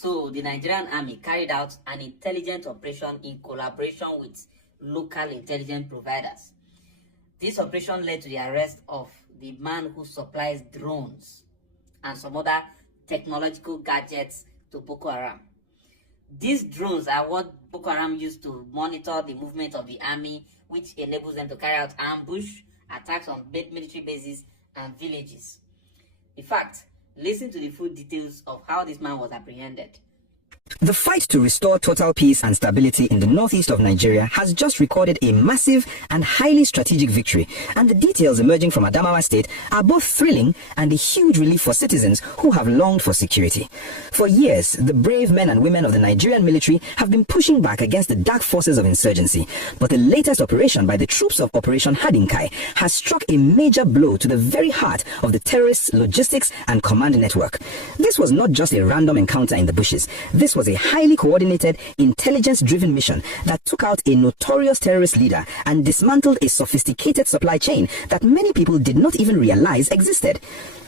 So the Nigerian Army carried out an intelligence operation in collaboration with local intelligence providers. This operation led to the arrest of the man who supplies drones and some other technological gadgets to Boko Haram. These drones are what Boko Haram used to monitor the movement of the army, which enables them to carry out ambush attacks on military bases and villages. In fact, listen to the full details of how this man was apprehended. The fight to restore total peace and stability in the northeast of Nigeria has just recorded a massive and highly strategic victory, and the details emerging from Adamawa State are both thrilling and a huge relief for citizens who have longed for security. For years, the brave men and women of the Nigerian military have been pushing back against the dark forces of insurgency, but the latest operation by the troops of Operation Hadinkai has struck a major blow to the very heart of the terrorists' logistics and command network. This was not just a random encounter in the bushes. This was a highly coordinated, intelligence-driven mission that took out a notorious terrorist leader and dismantled a sophisticated supply chain that many people did not even realize existed.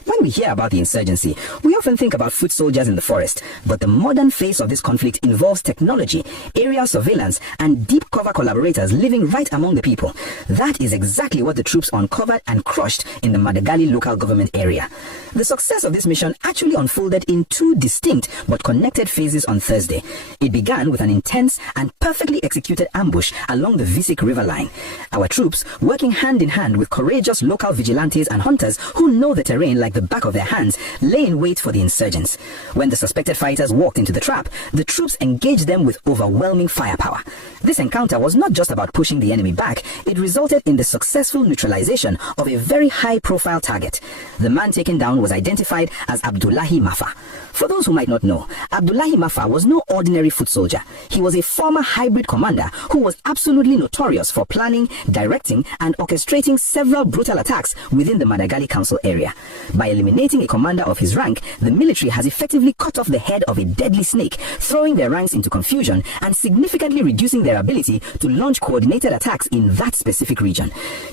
When we hear about the insurgency, we often think about foot soldiers in the forest, but the modern face of this conflict involves technology, aerial surveillance, and deep cover collaborators living right among the people. That is exactly what the troops uncovered and crushed in the Madagali local government area. The success of this mission actually unfolded in two distinct but connected phases on Thursday. It began with an intense and perfectly executed ambush along the Visik River line. Our troops, working hand in hand with courageous local vigilantes and hunters who know the terrain like the back of their hands, lay in wait for the insurgents. When the suspected fighters walked into the trap, the troops engaged them with overwhelming firepower. This encounter was not just about pushing the enemy back, it resulted in the successful neutralization of a very high-profile target. The man taken down was identified as Abdullahi Mafa. For those who might not know, Abdullahi Mafa was no ordinary foot soldier. He was a former hybrid commander who was absolutely notorious for planning, directing, and orchestrating several brutal attacks within the Madagali Council area. By eliminating a commander of his rank, the military has effectively cut off the head of a deadly snake, throwing their ranks into confusion and significantly reducing their ability to launch coordinated attacks in that specific region.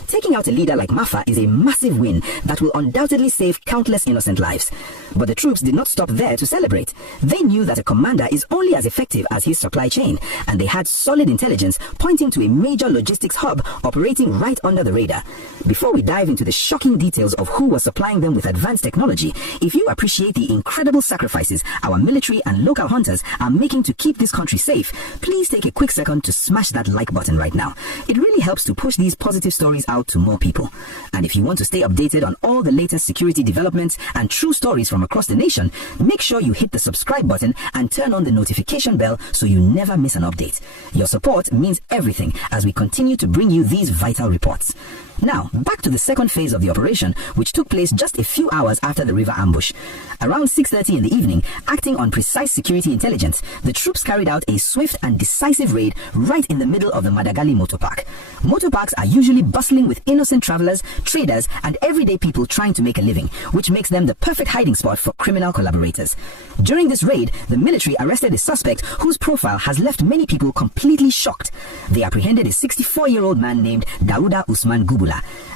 Taking out a leader like Mafa is a massive win that will undoubtedly save countless innocent lives. But the troops did not stop there to celebrate. They knew that a commander is only as effective as his supply chain, and they had solid intelligence pointing to a major logistics hub operating right under the radar. Before we dive into the shocking details of who was supplying them with advanced technology, if you appreciate the incredible sacrifices our military and local hunters are making to keep this country safe, please take a quick second to smash that like button right now. It really helps to push these positive stories out to more people. And if you want to stay updated on all the latest security developments and true stories from across the nation, make sure you hit the subscribe button and turn on the notification bell so you never miss an update. Your support means everything as we continue to bring you these vital reports. Now, back to the second phase of the operation, which took place just a few hours after the river ambush. Around 6:30 in the evening, acting on precise security intelligence, the troops carried out a swift and decisive raid right in the middle of the Madagali motor park. Motor parks are usually bustling with innocent travelers, traders, and everyday people trying to make a living, which makes them the perfect hiding spot for criminal collaborators. During this raid, the military arrested a suspect whose profile has left many people completely shocked. They apprehended a 64-year-old man named Dauda Usman Gubula.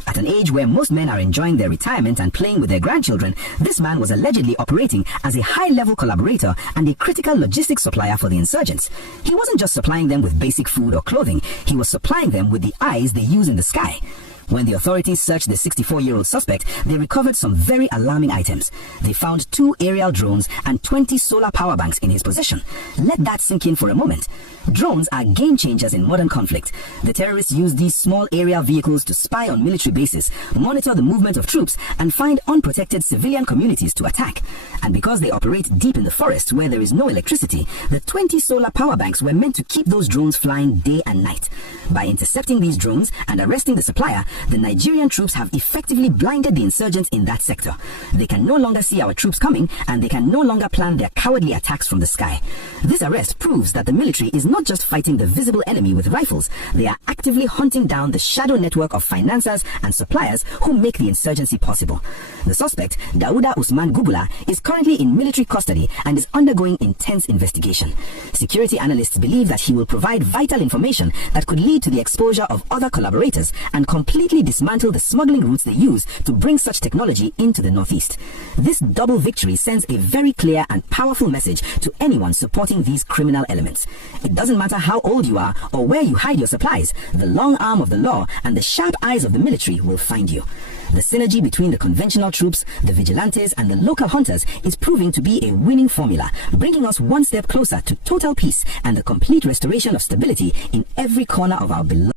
At an age where most men are enjoying their retirement and playing with their grandchildren, this man was allegedly operating as a high-level collaborator and a critical logistics supplier for the insurgents. He wasn't just supplying them with basic food or clothing, he was supplying them with the eyes they use in the sky. When the authorities searched the 64-year-old suspect, they recovered some very alarming items. They found 2 aerial drones and 20 solar power banks in his possession. Let that sink in for a moment. Drones are game changers in modern conflict. The terrorists use these small aerial vehicles to spy on military bases, monitor the movement of troops, and find unprotected civilian communities to attack. And because they operate deep in the forest where there is no electricity, the 20 solar power banks were meant to keep those drones flying day and night. By intercepting these drones and arresting the supplier, the Nigerian troops have effectively blinded the insurgents in that sector. They can no longer see our troops coming, and they can no longer plan their cowardly attacks from the sky. This arrest proves that the military is not just fighting the visible enemy with rifles, they are actively hunting down the shadow network of financiers and suppliers who make the insurgency possible. The suspect, Dauda Usman Gubula, is currently in military custody and is undergoing intense investigation. Security analysts believe that he will provide vital information that could lead to the exposure of other collaborators and completely completely dismantle the smuggling routes they use to bring such technology into the Northeast. This double victory sends a very clear and powerful message to anyone supporting these criminal elements. It doesn't matter how old you are or where you hide your supplies, the long arm of the law and the sharp eyes of the military will find you. The synergy between the conventional troops, the vigilantes, and the local hunters is proving to be a winning formula, bringing us one step closer to total peace and the complete restoration of stability in every corner of our beloved